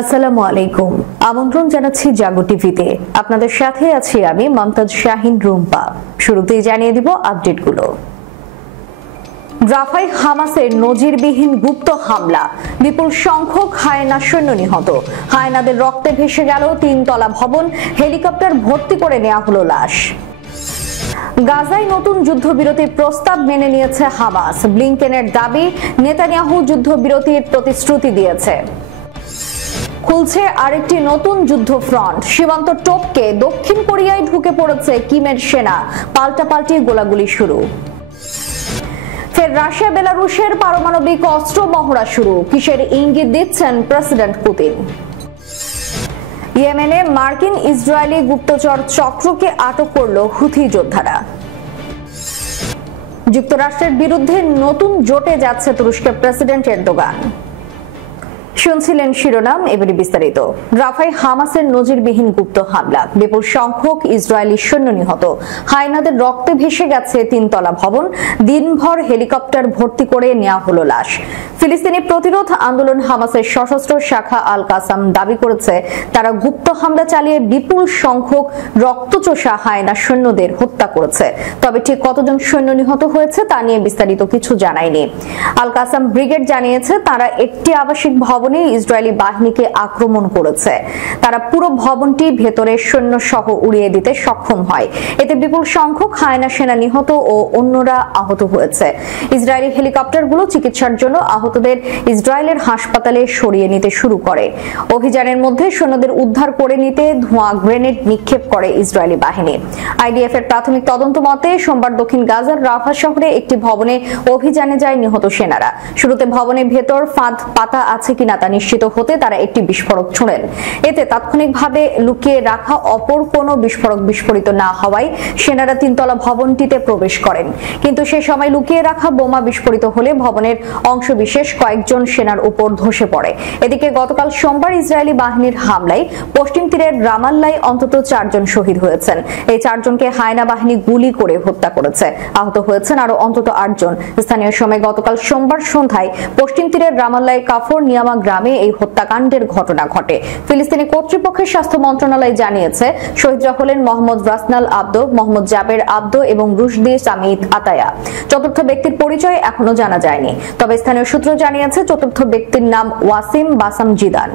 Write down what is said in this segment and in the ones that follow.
আসসালামু আলাইকুম। আমন্ত্রণ জানাচ্ছি জাগো টিভিতে। আপনাদের সাথে আছি আমি মমতাজ শাহিন রুম্পা। শুরুতেই জানিয়ে দিব আপডেটগুলো। রাফায় হামাসের নজিরবিহীন গুপ্ত হামলা, বিপুল সংখ্যক হায়না সৈন্য নিহত। হায়নাদের রক্তে ভেসে গেল 3 তলা ভবন, হেলিকপ্টার ভর্তি করে নেওয়া হলো লাশ। গাজায় নতুন যুদ্ধবিরতির প্রস্তাব মেনে নিয়েছে হামাস। ব্লিংকেনের দাবি, নেতানিয়াহু যুদ্ধবিরতির প্রতিশ্রুতি দিয়েছে। খুলছে আরেকটি নতুন যুদ্ধ ফ্রন্ট। সীমান্ত টপকে দক্ষিণ কোরিয়ায় ঢুকে পড়েছে কিমের সেনা, পাল্টাপাল্টি গোলাগুলি শুরু। ফের রাশিয়া বেলারুশের পারমাণবিক অস্ত্র মহড়া শুরু, কিসের ইঙ্গিত দিচ্ছেন প্রেসিডেন্ট পুতিন। ইয়েমেনে মার্কিন ইসরায়েলি গুপ্তচর চক্রকে আটক করল হুথি যোদ্ধারা। যুক্তরাষ্ট্রের বিরুদ্ধে নতুন জোটে যাচ্ছে তুরস্কের প্রেসিডেন্ট এরদোগান। শুনছিলেন শিরোনাম, এবারে বিস্তারিত। রাফায় হামাসের নজিরবিহীন গুপ্ত হামলা, বিপুল সংখ্যক ইসরায়েলি সৈন্য নিহত। হায়নাদের রক্তে ভেসে গেছে 3 তলা ভবন, দিনভর হেলিকপ্টার ভর্তি করে নেওয়া হলো লাশ। ফিলিস্তিনি প্রতিরোধ আন্দোলন হামাসের সশস্ত্র শাখা আল কাসাম দাবি করেছে তারা গুপ্ত হামলা চালিয়ে বিপুল সংখ্যক রক্তচোষা হায়না সৈন্যদের হত্যা করেছে। তবে ঠিক কতজন সৈন্য নিহত হয়েছে তা নিয়ে বিস্তারিত কিছু জানায়নি। আল কাসাম ব্রিগেড জানিয়েছে তারা একটি আবাসিক ভবনে ইসরায়েলি বাহিনীকে আক্রমণ করেছে। তারা পুরো ভবনটি ভেতরে সৈন্য সহ উড়িয়ে দিতে সক্ষম হয়। এতে বিপুল সংখ্যক হায়না সেনা নিহত ও অন্যরা আহত হয়েছে। ইসরায়েলি হেলিকপ্টারগুলো চিকিৎসার জন্য আহতদের ইসরায়েলের হাসপাতালে সরিয়ে নিতে শুরু করে। অভিযানের মধ্যে সৈন্যদের উদ্ধার করে নিতে ধোঁয়া গ্রেনেড নিক্ষেপ করে ইসরায়েলি বাহিনী। আইডিএফ এর প্রাথমিক তদন্ত মতে সোমবার দক্ষিণ গাজার রাফা শহরে একটি ভবনে অভিযানে যায় নিহত সেনারা। শুরুতে ভবনের ভেতর ফাঁদ পাতা আছে কিনা তা নিশ্চিত হতে তারা একটি বিস্ফোরক ছোড়েন। এতে তাৎক্ষণিকভাবে লুকিয়ে রাখা অপর কোনো বিস্ফোরক বিস্ফোরিত না হওয়ায় সেনারা 3 তলা ভবনটিতে প্রবেশ করেন। কিন্তু সে সময় লুকিয়ে রাখা বোমা বিস্ফোরিত হলে ভবনের অংশবিশেষ কয়েকজন সেনার উপর ধসে পড়ে। এদিকে গতকাল সোমবার ইসরায়েলি বাহিনীর হামলায় পশ্চিম তীরের রামাল্লায় অন্তত 4 জন শহীদ হয়েছেন। এই 4 জনকে হায়না বাহিনী গুলি করে হত্যা করেছে। আহত হয়েছেন আরো অন্তত 8 জন। স্থানীয় সময় গতকাল সোমবার সন্ধ্যায় পশ্চিম তীরের রামাল্লায় কাফর নিয়ামা গ্রামে এই হত্যাকাণ্ডের ঘটনা ঘটে। ফিলিস্তিনি কর্তৃপক্ষের স্বাস্থ্য মন্ত্রণালয় জানিয়েছে শহীদরা হলেন মোহাম্মদ রাসনাল আব্দো, মোহাম্মদ জাবের আব্দো এবং রুশদি সামিদ আতায়া। চতুর্থ ব্যক্তির পরিচয় এখনো জানা যায়নি। তবে স্থানীয় সূত্র জানিয়েছে চতুর্থ ব্যক্তির নাম ওয়াসিম বাসাম জিদান।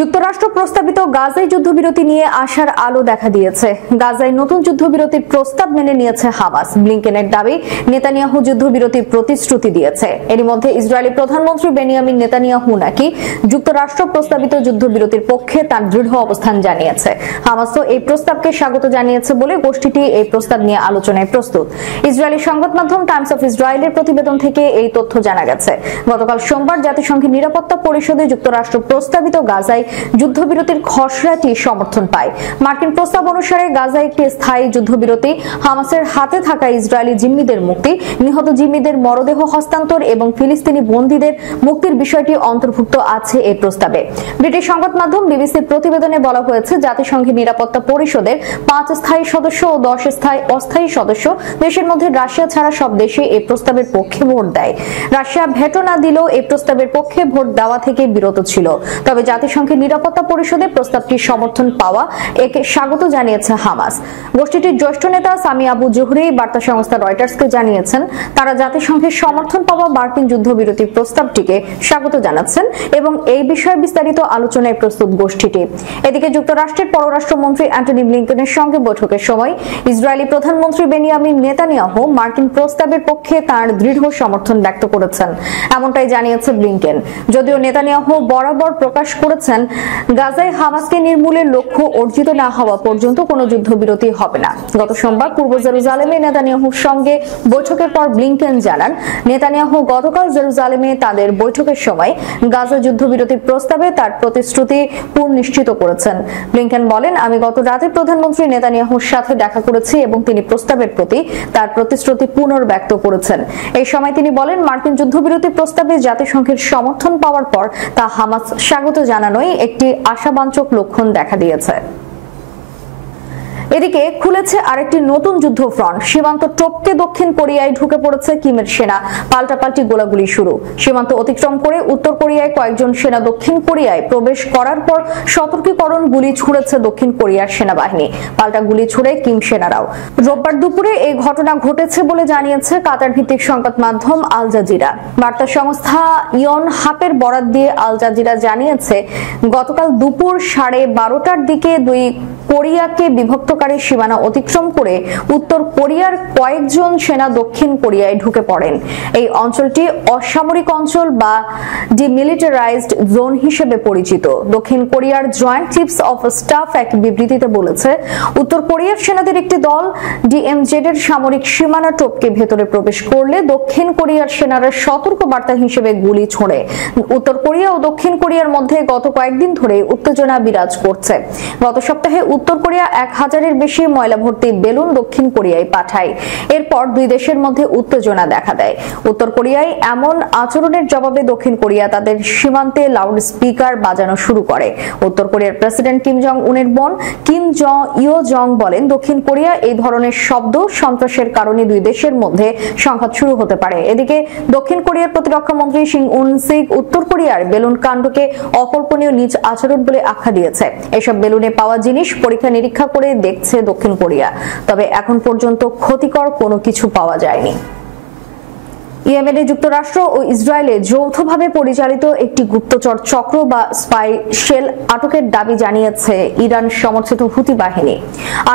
যুক্তরাষ্ট্র প্রস্তাবিত গাজায় যুদ্ধবিরতি নিয়ে আশার আলো দেখা দিয়েছে। গাজায় নতুন যুদ্ধবিরতির প্রস্তাব মেনে নিয়েছে হামাস। ব্লিংকেনের দাবি, নেতানিয়াহু যুদ্ধবিরতির প্রতিশ্রুতি দিয়েছে। এরই মধ্যে ইসরায়েলি প্রধানমন্ত্রী বেনিয়ামিন নেতানিয়াহু নাকি যুক্তরাষ্ট্র প্রস্তাবিত যুদ্ধবিরতির পক্ষে তার দৃঢ় অবস্থান জানিয়েছে। হামাসও এই প্রস্তাবকে স্বাগত জানিয়েছে বলে গোষ্ঠীটি এই প্রস্তাব নিয়ে আলোচনায় প্রস্তুত। ইসরায়েলি সংবাদ মাধ্যম টাইমস অফ ইসরায়েলের প্রতিবেদন থেকে এই তথ্য জানা গেছে। গতকাল সোমবার জাতিসংঘের নিরাপত্তা পরিষদে যুক্তরাষ্ট্র প্রস্তাবিত গাজায় যুদ্ধবিরতির খসড়াটি সমর্থন পায়। মার্কিন প্রস্তাব অনুসারে গাজায় একটি স্থায়ী যুদ্ধবিরতি, হামাসের হাতে থাকা ইসরায়েলি জিম্মিদের মুক্তি, নিহত জিম্মিদের মরদেহ হস্তান্তর এবং ফিলিস্তিনি বন্দীদের মুক্তির বিষয়টি অন্তর্ভুক্ত আছে এই প্রস্তাবে। ব্রিটিশ সংবাদ মাধ্যম বিবিসির প্রতিবেদনে বলা হয়েছে জাতিসংঘের নিরাপত্তা পরিষদের 5 স্থায়ী সদস্য ও 10 অস্থায়ী সদস্য দেশের মধ্যে রাশিয়া ছাড়া সব দেশে এই প্রস্তাবের পক্ষে ভোট দেয়। রাশিয়া ভেটো না দিলেও এই প্রস্তাবের পক্ষে ভোট দেওয়া থেকে বিরত ছিল। তবে জাতিসংঘের নিরাপত্তা পরিষদে প্রস্তাবটির সমর্থন পাওয়া একে স্বাগত জানিয়েছে হামাস। গোষ্ঠীটির জ্যেষ্ঠ নেতা সামি আবু জুহরি বার্তা সংস্থা রয়টার্সকে জানিয়েছেন তারা জাতিসংঘের সমর্থন পাওয়া মার্কিন যুদ্ধবিরতি প্রস্তাবটিকে স্বাগত জানাচ্ছেন এবং এই বিষয়ে বিস্তারিত আলোচনায় প্রস্তুত গোষ্ঠীটি। এদিকে যুক্তরাষ্ট্রের পররাষ্ট্রমন্ত্রী অ্যান্টনি ব্লিংকেনের সঙ্গে বৈঠকের সময় ইসরায়েলি প্রধানমন্ত্রী বেনিয়ামিন নেতানিয়াহু মার্কিন প্রস্তাবের পক্ষে তার দৃঢ় সমর্থন ব্যক্ত করেছেন, এমনটাই জানিয়েছে ব্লিংকেন। যদিও নেতানিয়াহু বরাবর প্রকাশ করেছেন গাজায় হামাসকে নির্মূলের লক্ষ্য অর্জিত না হওয়া পর্যন্ত কোনো যুদ্ধবিরতি হবে না। গত সোমবার পূর্ব জেরুজালেমে নেতানিয়াহুর সঙ্গে বৈঠকের পর ব্লিংকেন জানান নেতানিয়াহু গতকাল জেরুজালেমে তাদের বৈঠকের সময় গাজা যুদ্ধবিরতির প্রস্তাবে তার প্রতিশ্রুতি পুনর্নিশ্চিত করেছেন। ব্লিংকেন বলেন, আমি গত রাতে প্রধানমন্ত্রী নেতানিয়াহুর সাথে দেখা করেছি এবং তিনি প্রস্তাবের প্রতি তার প্রতিশ্রুতি পুনর্ব্যক্ত করেছেন। এই সময় তিনি বলেন, মার্কিন যুদ্ধবিরতি প্রস্তাবে জাতিসংঘের সমর্থন পাওয়ার পর তা হামাস স্বাগত জানানোই একটি আশাবাঞ্চক লক্ষণ দেখা দিয়েছে। এদিকে খুলেছে আরেকটি নতুন যুদ্ধ ফ্রন্ট। সীমান্ত টপকে দক্ষিণ কোরিয়ায় ঢুকে পড়েছে কিমের সেনা। পাল্টাপাল্টি গোলাগুলি শুরু। সীমান্ত অতিক্রম করে উত্তর কোরিয়ায় কয়েকজন সেনা দক্ষিণ কোরিয়ায় প্রবেশ করার পর সতর্কীকরণ গুলি ছুড়েছে দক্ষিণ কোরিয়ার সেনাবাহিনী। পাল্টা গুলি ছুড়ে কিম সেনারাও। রোববার দুপুরে এই ঘটনা ঘটেছে বলে জানিয়েছে কাতার ভিত্তিক সংবাদ মাধ্যম আল জাজিরা। বার্তা সংস্থা ইয়ন হাপের বরাত দিয়ে আল জাজিরা জানিয়েছে, গতকাল দুপুর 12:30টার দিকে দুই কোরিয়াকে বিভক্তকারী সীমানা অতিক্রম করে উত্তর কোরিয়ার কয়েকজন সেনা দক্ষিণ কোরিয়ায় ঢুকে পড়েন। এই অঞ্চলটি অসামরিক অঞ্চল বা ডিমিলিটারাইজড জোন হিসেবে পরিচিত। দক্ষিণ কোরিয়ার জয়েন্ট চিফস অফ স্টাফ এক বিবৃতিতে বলেছে, উত্তর কোরিয়ার সেনাদের একটি দল ডিএমজেড এর সামরিক সীমানা টপকে ভেতরে প্রবেশ করলে দক্ষিণ কোরিয়ার সেনারা সতর্ক বার্তা হিসেবে গুলি ছোড়ে। উত্তর কোরিয়া ও দক্ষিণ কোরিয়ার মধ্যে গত কয়েকদিন ধরে উত্তেজনা বিরাজ করছে। গত সপ্তাহে উত্তর কোরিয়া 1000-এর বেশি ময়লা ভর্তি বেলুন দক্ষিণ কোরিয়ায় পাঠায়। এরপর দুই দেশের মধ্যে উত্তেজনা দেখা দেয়। উত্তর কোরিয়ায় এমন আচরণের জবাবে দক্ষিণ কোরিয়া তাদের সীমান্তে লাউড স্পিকার বাজানো শুরু করে। উত্তর কোরিয়ার প্রেসিডেন্ট কিম জং উনের বোন কিম ইয়ো জং বলেন, দক্ষিণ কোরিয়া এই ধরনের শব্দ সন্ত্রাসের কারণে দুই দেশের মধ্যে সংঘাত শুরু হতে পারে। এদিকে দক্ষিণ কোরিয়ার প্রতিরক্ষা মন্ত্রী শিং উন সিক উত্তর কোরিয়ার বেলুন কাণ্ডকে অকল্পনীয় নিজ আচরণ বলে আখ্যা দিয়েছে। এসব বেলুনে পাওয়া জিনিস পরীক্ষা নিরীক্ষা করে দেখছে দক্ষিণ কোরিয়া, তবে এখন পর্যন্ত ক্ষতিকর কোনো কিছু পাওয়া যায়নি। ইয়েমেনে যুক্তরাষ্ট্র ও ইসরায়েলে যৌথভাবে পরিচালিত একটি গুপ্তচর চক্র বা স্পাই শেল আটকের দাবি জানিয়েছে ইরান সমর্থিত হুতি বাহিনী।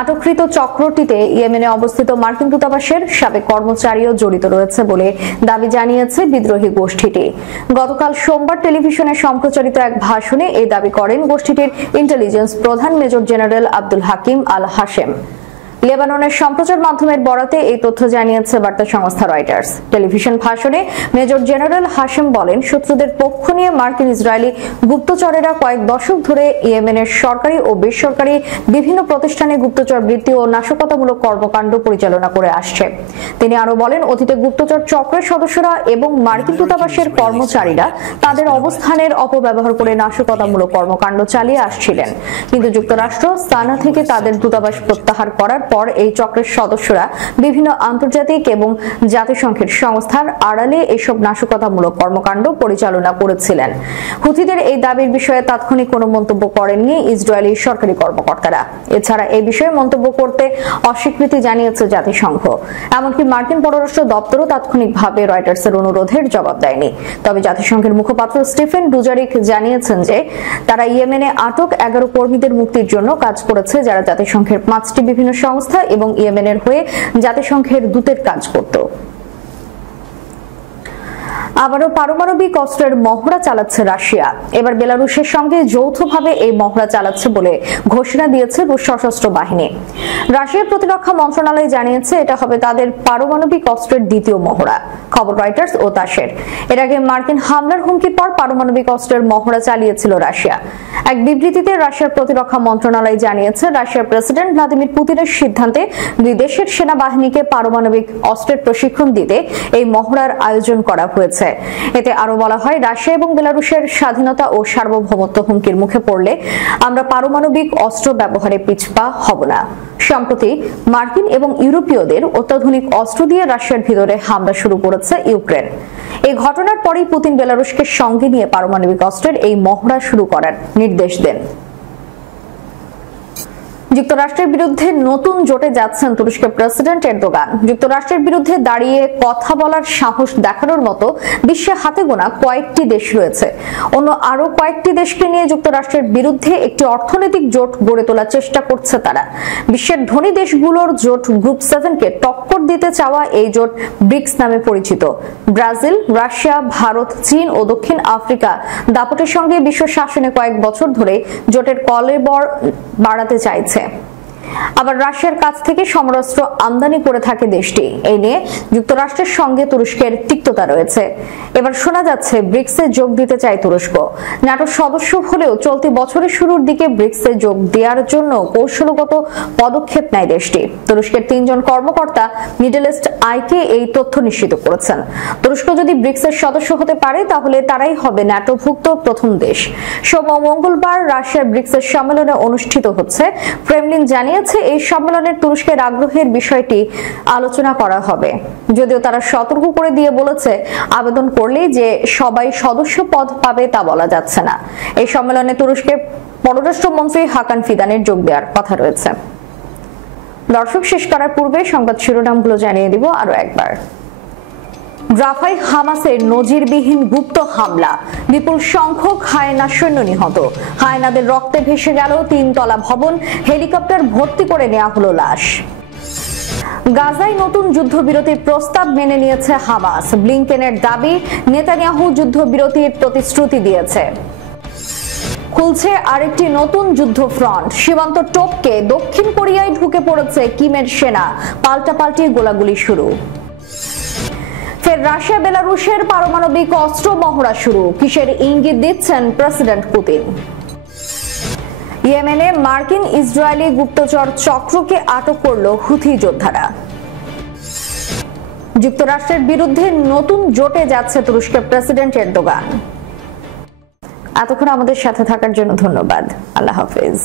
আটককৃত চক্রটিতে ইয়েমেনে অবস্থিত মার্কিন দূতাবাসের সাবেক কর্মচারীও জড়িত রয়েছে বলে দাবি জানিয়েছে বিদ্রোহী গোষ্ঠীটি। গতকাল সোমবার টেলিভিশনে সম্প্রচারিত এক ভাষণে এই দাবি করেন গোষ্ঠীটির ইন্টেলিজেন্স প্রধান মেজর জেনারেল আব্দুল হাকিম আল হাশেম। লেবাননের সম্প্রচার মাধ্যমের বরাতে এই তথ্য জানিয়েছে বার্তা সংস্থা রয়টার্স। টেলিভিশন ভাষণে মেজর জেনারেল হাশেম বলেন, শত্রুদের পক্ষ নিয়ে মার্কিন ইসরায়েলি গুপ্তচরেরা কয়েক দশক ধরে ইয়েমেনের সরকারি ও বেসরকারি বিভিন্ন প্রতিষ্ঠানে গুপ্তচর বৃত্তি ও নাশকতামূলক কর্মকাণ্ড পরিচালনা করে আসছে। তিনি আরো বলেন, অতীতে গুপ্তচর চক্রের সদস্যরা এবং মার্কিন দূতাবাসের কর্মচারীরা তাদের অবস্থানের অপব্যবহার করে নাশকতামূলক কর্মকাণ্ড চালিয়ে আসছিলেন, কিন্তু যুক্তরাষ্ট্র সানা থেকে তাদের দূতাবাস প্রত্যাহার করার পর এই চক্রের সদস্যরা বিভিন্ন আন্তর্জাতিক এবং জাতিসংঘের সংস্থার আড়ালে এসব নাশকতামূলক কর্মকাণ্ড পরিচালনা করেছিলেন। হুথিদের এই দাবির বিষয়ে তাৎক্ষণিক কোনো মন্তব্য করেননি ইসরায়েলি সরকারি কর্মকর্তারা। এছাড়া এই বিষয়ে মন্তব্য করতে অস্বীকৃতি জানিয়েছে জাতিসংঘ। এমনকি মার্কিন পররাষ্ট্র দপ্তরও তাৎক্ষণিকভাবে রয়টার্সের অনুরোধের জবাব দেয়নি। তবে জাতিসংঘের মুখপাত্র স্টিফেন ডুজারিক জানিয়েছেন যে তারা ইয়েমেনে আটক 11 কর্মীদের মুক্তির জন্য কাজ করেছে, যারা জাতিসংঘের 5টি বিভিন্ন সংস্থা এবং ইয়েমেনের হয়ে জাতিসংঘের দূতের কাজ করত। আবারও পারমাণবিক অস্ত্রের মহড়া চালাচ্ছে রাশিয়া। এবার বেলারুশের সঙ্গে যৌথভাবে এই মহড়া চালাচ্ছে বলে ঘোষণা দিয়েছে রুশ সশস্ত্র বাহিনী। রাশিয়ার প্রতিরক্ষা মন্ত্রণালয় জানিয়েছে এটা হবে তাদের পারমাণবিক অস্ত্রের দ্বিতীয় মহড়া। খবর রয়টার্স ও তাসের। এর আগে মার্কিন হামলার হুমকির পর পারমাণবিক অস্ত্রের মহড়া চালিয়েছিল রাশিয়া। এক বিবৃতিতে রাশিয়ার প্রতিরক্ষা মন্ত্রণালয় জানিয়েছে, রাশিয়ার প্রেসিডেন্ট ভ্লাদিমির পুতিনের সিদ্ধান্তে দুই দেশের সেনাবাহিনীকে পারমাণবিক অস্ত্রের প্রশিক্ষণ দিতে এই মহড়ার আয়োজন করা হয়েছে। এতে আরো বলা হয়, রাশিয়া এবং বেলারুশের স্বাধীনতা ও সার্বভৌমত্ব হুমকির মুখে পড়লে আমরা পারমাণবিক অস্ত্র ব্যবহারে পিছপা হব না। সম্প্রতি মার্কিন এবং ইউরোপীয়দের অত্যাধুনিক অস্ত্র দিয়ে রাশিয়ার ভিতরে হামলা শুরু করেছে ইউক্রেন। এই ঘটনার পরেই পুতিন বেলারুশকে সঙ্গে নিয়ে পারমাণবিক অস্ত্রের এই মহড়া শুরু করার নির্দেশ দেন। যুক্তরাষ্ট্রের বিরুদ্ধে নতুন জোটে যাচ্ছেন তুরস্কের প্রেসিডেন্ট এরদোগান। যুক্তরাষ্ট্রের বিরুদ্ধে দাঁড়িয়ে কথা বলার সাহস দেখানোর মতো বিশ্বে হাতে গোনা কয়েকটি দেশ রয়েছে। অন্য আরো কয়েকটি দেশকে নিয়ে যুক্তরাষ্ট্রের বিরুদ্ধে একটি অর্থনৈতিক জোট গড়ে তোলার চেষ্টা করছে তারা। বিশ্বের ধনী দেশগুলোর জোট গ্রুপ 7কে টক্কর দিতে চাওয়া এই জোট ব্রিক্স নামে পরিচিত। ব্রাজিল, রাশিয়া, ভারত, চীন ও দক্ষিণ আফ্রিকা দাপটের সঙ্গে বিশ্ব শাসনে কয়েক বছর ধরে জোটের কলেবর বাড়াতে চাইছে। আবার রাশিয়ার কাছ থেকে সমরাস্ত্র আমদানি করে থাকে দেশটি। এই নিয়ে যুক্তরাষ্ট্রের সঙ্গে তুরস্কের তিক্ততা রয়েছে। এবার শোনা যাচ্ছে ব্রিক্সে যোগ দিতে চায় তুরস্ক। ন্যাটোর সদস্য হলেও চলতি বছরের শুরুর দিকে ব্রিক্সে যোগ দেওয়ার জন্য কৌশলগত পদক্ষেপ নেয় দেশটি। তুরস্কের 3 জন কর্মকর্তা মিডল ইস্ট আইকে এই তথ্য নিশ্চিত করেছেন। তুরস্ক যদি ব্রিক্সের সদস্য হতে পারে তাহলে তারাই হবে ন্যাটোভুক্ত প্রথম দেশ। সোম ও মঙ্গলবার রাশিয়ার ব্রিক্সের সম্মেলনে অনুষ্ঠিত হচ্ছে। ক্রেমলিন জানিয়ে জানিয়েছে এই সম্মেলনের তুরস্কের আগ্রহের বিষয়টি আলোচনা করা হবে, যদিও তারা সতর্ক করে দিয়ে বলেছে আবেদন করলেই যে সবাই সদস্য পদ পাবে তা বলা যাচ্ছে না। এই সম্মেলনে তুরস্কের পররাষ্ট্রমন্ত্রী হাকান ফিদানের যোগ দেওয়ার কথা রয়েছে। দর্শক, শেষ করার পূর্বে সংবাদ শিরোনামগুলো জানিয়ে দিব আরো একবার। রাফায় হামাসের নজিরবিহীন গুপ্ত হামলা, বিপুল সংখ্যক হায়েনা সৈন্য নিহত। হায়েনাদের রক্তে ভেসে গেল 3 তলা ভবন, হেলিকপ্টার ভর্তি করে নেওয়া হলো লাশ। গাজায় নতুন যুদ্ধবিরতির প্রস্তাব মেনে নিয়েছে হামাস। ব্লিংকেনের দাবি, নেতানিয়াহু যুদ্ধবিরতির প্রতিশ্রুতি দিয়েছে। খুলছে আরেকটি নতুন যুদ্ধ ফ্রন্ট, সীমান্ত টপকে দক্ষিণ কোরিয়ায় ঢুকে পড়েছে কিমের সেনা, পাল্টাপাল্টি গোলাগুলি শুরু। ফের রাশিয়া বেলারুশের পারমাণবিক অস্ত্র মহড়া শুরু, কিসের ইঙ্গিত দিচ্ছেন প্রেসিডেন্ট পুতিন। ইয়েমেনে মার্কিন ইসরায়েলি গুপ্তচর চক্রকে আটক করল হুথি যোদ্ধারা। যুক্তরাষ্ট্রের বিরুদ্ধে নতুন জোটে যাচ্ছে তুরস্কের প্রেসিডেন্ট এরদোগান। এতক্ষণ আমাদের সাথে থাকার জন্য ধন্যবাদ। আল্লাহ হাফেজ।